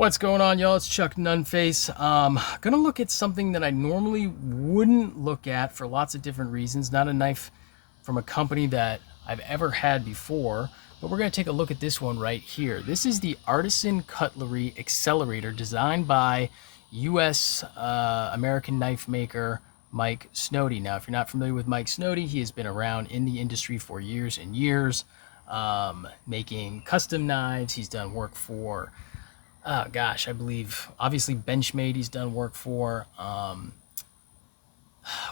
What's going on, y'all? It's Chuck Nunface. Gonna look at something that I normally wouldn't look at for lots of different reasons. Not a knife from a company that I've ever had before, but we're gonna take a look at this one right here. This is the Artisan Cutlery Xcellerator, designed by U.S. American knife maker Mike Snowdy. Now, if you're not familiar with Mike Snowdy, he has been around in the industry for years and years, making custom knives. He's done work for gosh, I believe obviously Benchmade he's done work for.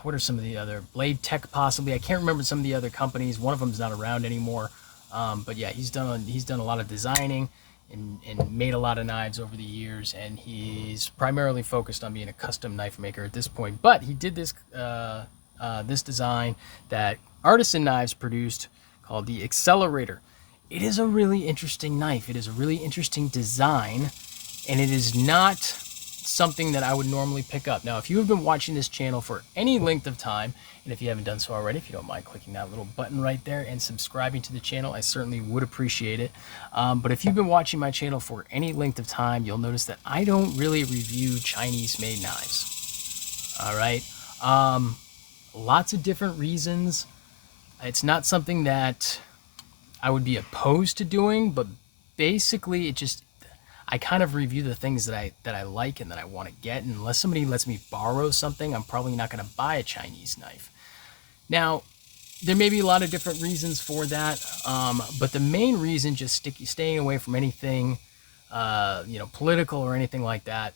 What are some of the other Blade Tech possibly? I can't remember some of the other companies. One of them's not around anymore. But yeah, he's done a lot of designing and made a lot of knives over the years, and he's primarily focused on being a custom knife maker at this point. But he did this design that Artisan Knives produced called the Xcellerator. It is a really interesting knife. It is a really interesting design, and it is not something that I would normally pick up. Now, if you have been watching this channel for any length of time, and if you haven't done so already, if you don't mind clicking that little button right there and subscribing to the channel, I certainly would appreciate it. But if you've been watching my channel for any length of time, you'll notice that I don't really review Chinese-made knives. All right. Lots of different reasons. It's not something that I would be opposed to doing, but basically I kind of review the things that I like and that I want to get, and unless somebody lets me borrow something, I'm probably not going to buy a Chinese knife. Now, there may be a lot of different reasons for that, but the main reason, just staying away from anything political or anything like that,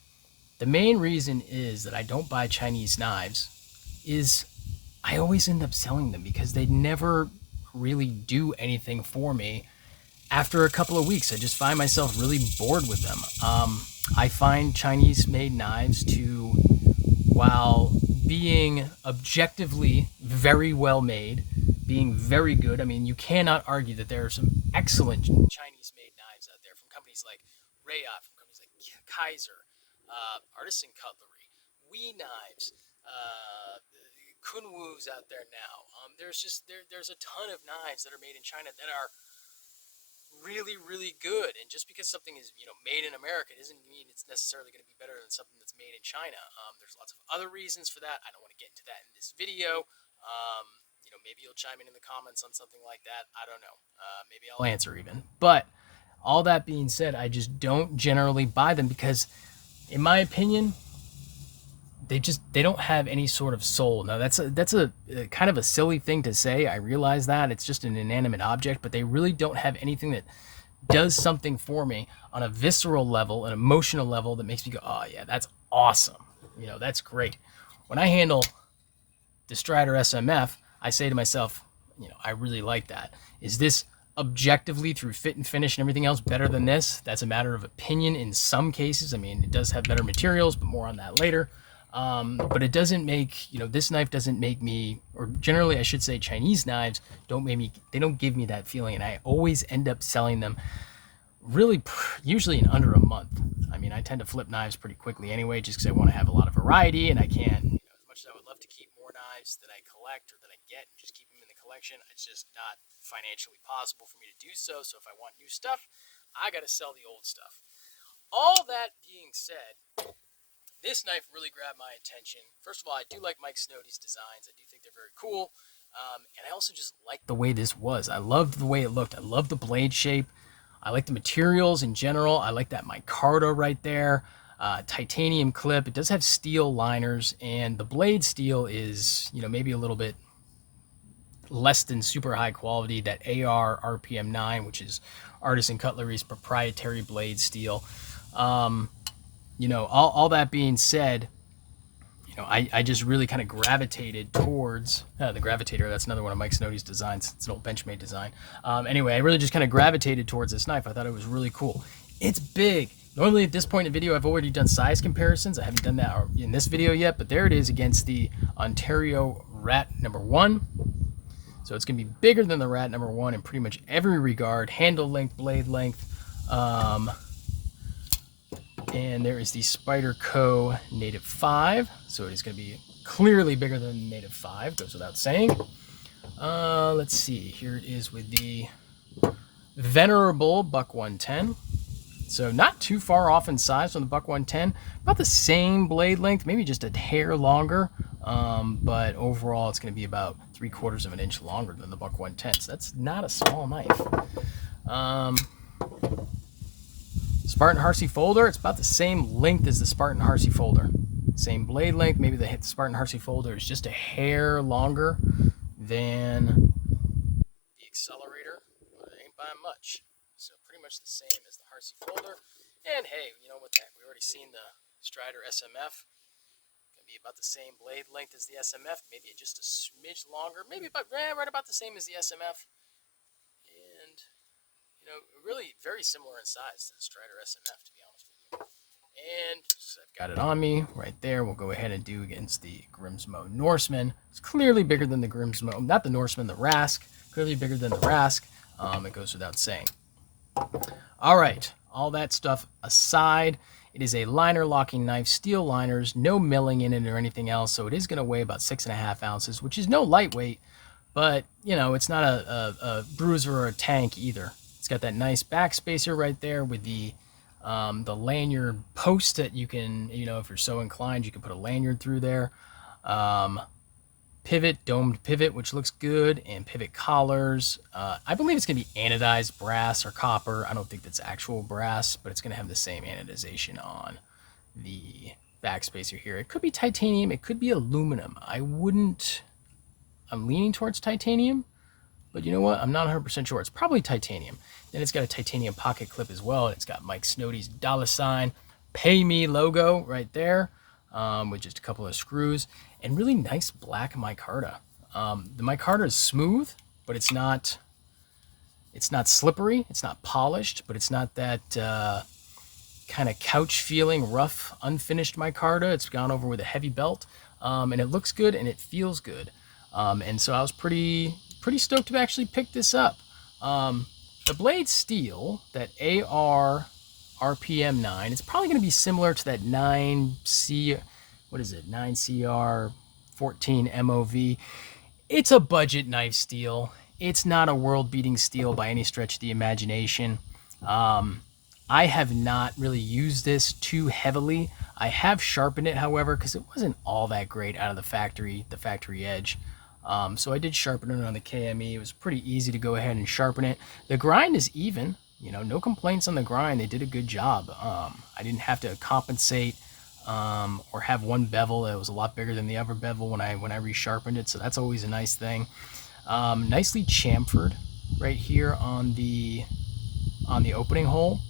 the main reason is that I don't buy Chinese knives is I always end up selling them because they never really do anything for me. After a couple of weeks, I just find myself really bored with them. I find Chinese-made knives to, while being objectively very well made, being very good. I mean, you cannot argue that there are some excellent Chinese-made knives out there from companies like Rayot, from companies like Kaiser, Artisan Cutlery, We Knives, Kunwu's out there now. There's a ton of knives that are made in China that are really, really good. And just because something is made in America doesn't mean it's necessarily going to be better than something that's made in China. There's lots of other reasons for that. I don't want to get into that in this video. Maybe you'll chime in the comments on something like that. I don't know. Maybe I'll answer even. But all that being said, I just don't generally buy them because, in my opinion, they don't have any sort of soul. Now that's a kind of a silly thing to say. I realize that it's just an inanimate object, but they really don't have anything that does something for me on a visceral level, an emotional level that makes me go, oh yeah, that's awesome. That's great. When I handle the Strider SMF, I say to myself, I really like that. Is this objectively, through fit and finish and everything else, better than this? That's a matter of opinion in some cases. I mean, it does have better materials, but more on that later. But it doesn't make, this knife doesn't make me, or generally I should say Chinese knives they don't give me that feeling. And I always end up selling them really usually in under a month. I mean, I tend to flip knives pretty quickly anyway, just because I want to have a lot of variety, and I can't, as much as I would love to keep more knives that I collect or that I get and just keep them in the collection, it's just not financially possible for me to do so. So if I want new stuff, I got to sell the old stuff. All that being said, this knife really grabbed my attention. First of all, I do like Mike Snowdy's designs. I do think they're very cool. And I also just like the way this was. I loved the way it looked. I love the blade shape. I like the materials in general. I like that micarta right there. Titanium clip. It does have steel liners, and the blade steel is, maybe a little bit less than super high quality. That AR RPM 9, which is Artisan Cutlery's proprietary blade steel. All that being said, I just really kind of gravitated towards the Gravitator. That's another one of Mike Snowdy's designs. It's an old Benchmade design. Anyway, I really just kind of gravitated towards this knife. I thought it was really cool. It's big. Normally at this point in the video, I've already done size comparisons. I haven't done that in this video yet, but there it is against the Ontario Rat number 1. So it's going to be bigger than the Rat number 1 in pretty much every regard. Handle length, blade length. And there is the Spyderco Native 5. So it is going to be clearly bigger than Native 5, goes without saying. Let's see. Here it is with the venerable Buck 110. So not too far off in size from the Buck 110. About the same blade length, maybe just a hair longer. But overall, it's going to be about 3/4 of an inch longer than the Buck 110. So that's not a small knife. Spartan Harsey folder, it's about the same length as the Spartan Harsey folder. Same blade length, maybe the Spartan Harsey folder is just a hair longer than the Xcellerator, but it ain't by much. So pretty much the same as the Harsey folder. And hey, you know what, that we already seen the Strider SMF. Gonna be about the same blade length as the SMF, maybe just a smidge longer, maybe about right about the same as the SMF. And you know, really very similar in size to the Strider SMF, to be honest with you. And so I've got it on me right there. We'll go ahead and do against the Grimsmo Norseman. It's clearly bigger than the Grimsmo, not the Norseman, the Rask. Clearly bigger than the Rask. It goes without saying. All right, all that stuff aside, it is a liner locking knife, steel liners, no milling in it or anything else. So it is going to weigh about 6.5 ounces, which is no lightweight, but you know, it's not a bruiser or a tank either. It's got that nice back spacer right there with the lanyard post that you can, you know, if you're so inclined, you can put a lanyard through there. Pivot, domed pivot, which looks good, and pivot collars. I believe it's going to be anodized brass or copper. I don't think that's actual brass, but it's going to have the same anodization on the back spacer here. It could be titanium. It could be aluminum. I'm leaning towards titanium, but you know what? I'm not 100% sure. It's probably titanium. Then it's got a titanium pocket clip as well. And it's got Mike Snowdy's $ pay me logo right there, with just a couple of screws and really nice black micarta. The micarta is smooth, but it's not slippery. It's not polished, but it's not that kind of couch feeling, rough, unfinished micarta. It's gone over with a heavy belt, and it looks good and it feels good. And so I was pretty stoked to actually pick this up. The blade steel, that AR RPM 9, it's probably going to be similar to that 9C, what is it, 9CR 14 MOV. It's a budget knife steel. It's not a world-beating steel by any stretch of the imagination. I have not really used this too heavily. I have sharpened it, however, because it wasn't all that great out of the factory edge. So I did sharpen it on the KME. It was pretty easy to go ahead and sharpen it. The grind is even, you know, no complaints on the grind. They did a good job. I didn't have to compensate or have one bevel that was a lot bigger than the other bevel when I resharpened it. So that's always a nice thing. Nicely chamfered right here on the opening hole.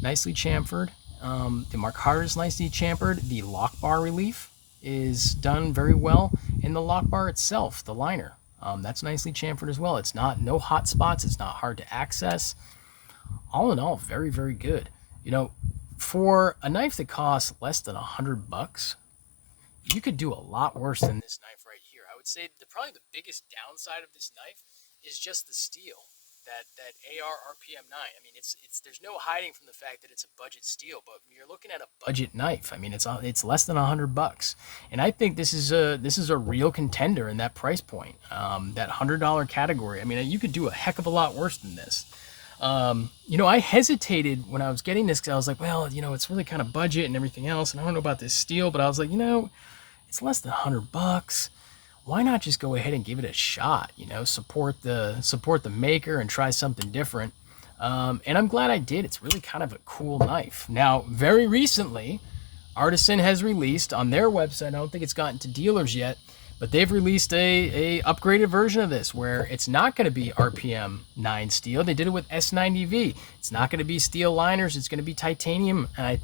Nicely chamfered. The micarta is nicely chamfered. The lock bar relief is done very well. And the lock bar itself, the liner, that's nicely chamfered as well. It's no hot spots. It's not hard to access. All in all, very, very good. You know, for a knife that costs less than $100, you could do a lot worse than this knife right here. I would say probably the biggest downside of this knife is just the steel. That AR RPM 9. I mean, it's there's no hiding from the fact that it's a budget steel, but when you're looking at a budget knife, I mean, it's less than $100, and I think this is a real contender in that price point, that $100 category. I mean, you could do a heck of a lot worse than this. You know, I hesitated when I was getting this because I was like, well, you know, it's really kind of budget and everything else, and I don't know about this steel, but I was like, you know, it's less than $100. Why not just go ahead and give it a shot? You know, support the maker and try something different. And I'm glad I did. It's really kind of a cool knife. Now, very recently, Artisan has released on their website, I don't think it's gotten to dealers yet, but they've released a upgraded version of this where it's not going to be RPM 9 steel. They did it with S90V. It's not going to be steel liners. It's going to be titanium. And I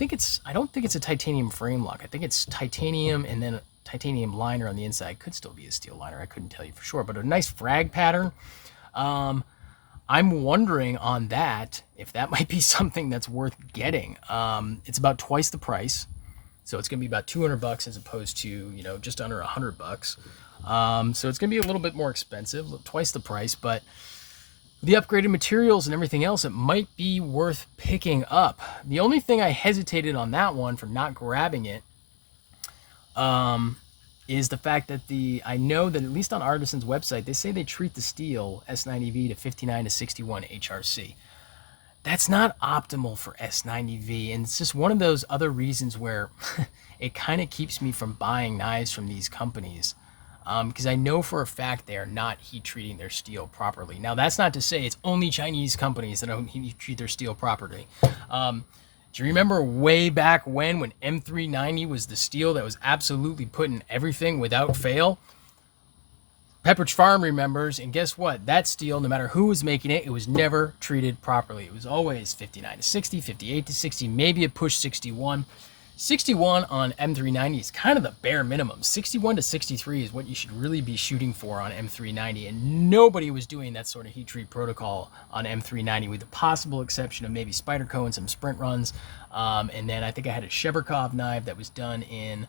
don't think it's a titanium frame lock. I think it's titanium and then titanium liner on the inside. Could still be a steel liner. I couldn't tell you for sure, but a nice frag pattern. I'm wondering on that if that might be something that's worth getting. It's about twice the price, so it's gonna be about $200 as opposed to, you know, just under $100. So it's gonna be a little bit more expensive, twice the price, but the upgraded materials and everything else, it might be worth picking up. The only thing I hesitated on that one for not grabbing it is the fact that I know that at least on Artisan's website, they say they treat the steel S90V to 59 to 61 HRC. that's not optimal for S90V, and it's just one of those other reasons where it kind of keeps me from buying knives from these companies, because I know for a fact they are not heat treating their steel properly. Now, that's not to say it's only Chinese companies that don't heat treat their steel properly. Do you remember way back when M390 was the steel that was absolutely put in everything without fail? Pepperidge Farm remembers, and guess what? That steel, no matter who was making it, it was never treated properly. It was always 59 to 60, 58 to 60, maybe it pushed 61. 61 on M390 is kind of the bare minimum. 61 to 63 is what you should really be shooting for on M390, and nobody was doing that sort of heat treat protocol on M390 with the possible exception of maybe Spyderco and some sprint runs. And then I think I had a Sheberkov knife that was done in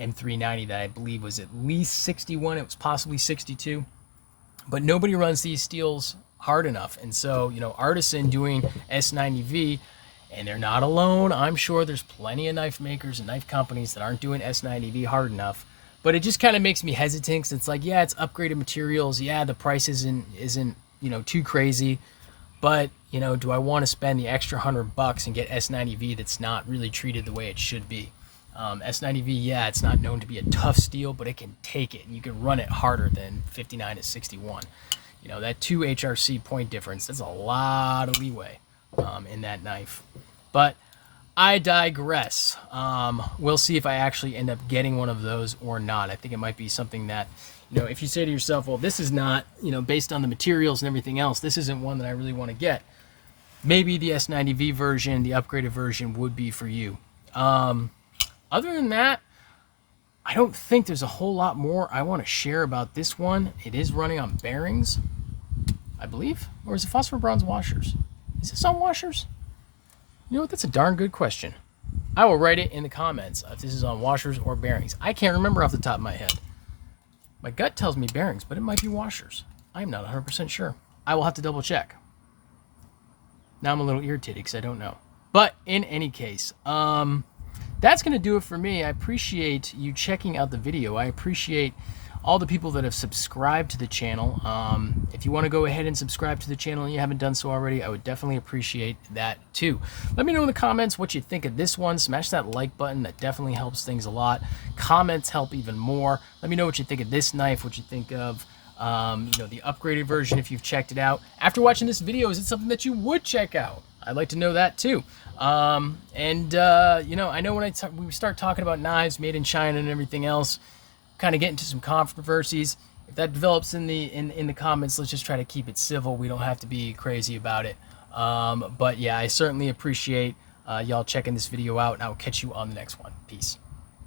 M390 that I believe was at least 61. It was possibly 62. But nobody runs these steels hard enough. And so, Artisan doing S90V, and they're not alone. I'm sure there's plenty of knife makers and knife companies that aren't doing S90V hard enough. But it just kind of makes me hesitant, because it's like, yeah, it's upgraded materials. Yeah, the price isn't too crazy. But, do I want to spend the extra $100 and get S90V that's not really treated the way it should be? S90V, yeah, it's not known to be a tough steel, but it can take it, and you can run it harder than 59 to 61. That 2 HRC point difference, that's a lot of leeway in that knife. But I digress. We'll see if I actually end up getting one of those or not. I think it might be something that, if you say to yourself, well, this is not, based on the materials and everything else, this isn't one that I really want to get. Maybe the S90V version, the upgraded version, would be for you. Other than that, I don't think there's a whole lot more I want to share about this one. It is running on bearings, I believe. Or is it phosphor bronze washers? Is this on washers? You know what? That's a darn good question. I will write it in the comments if this is on washers or bearings. I can't remember off the top of my head. My gut tells me bearings, but it might be washers. I'm not 100% sure. I will have to double check. Now I'm a little irritated because I don't know. But in any case, that's going to do it for me. I appreciate you checking out the video. I appreciate all the people that have subscribed to the channel. If you want to go ahead and subscribe to the channel and you haven't done so already, I would definitely appreciate that too. Let me know in the comments what you think of this one. Smash that like button. That definitely helps things a lot. Comments help even more. Let me know what you think of this knife, what you think of the upgraded version if you've checked it out. After watching this video, is it something that you would check out? I'd like to know that too. I know when we start talking about knives made in China and everything else, kind of get into some controversies. If that develops in the comments, let's just try to keep it civil. We don't have to be crazy about it. But yeah, I certainly appreciate y'all checking this video out, and I will catch you on the next one. Peace.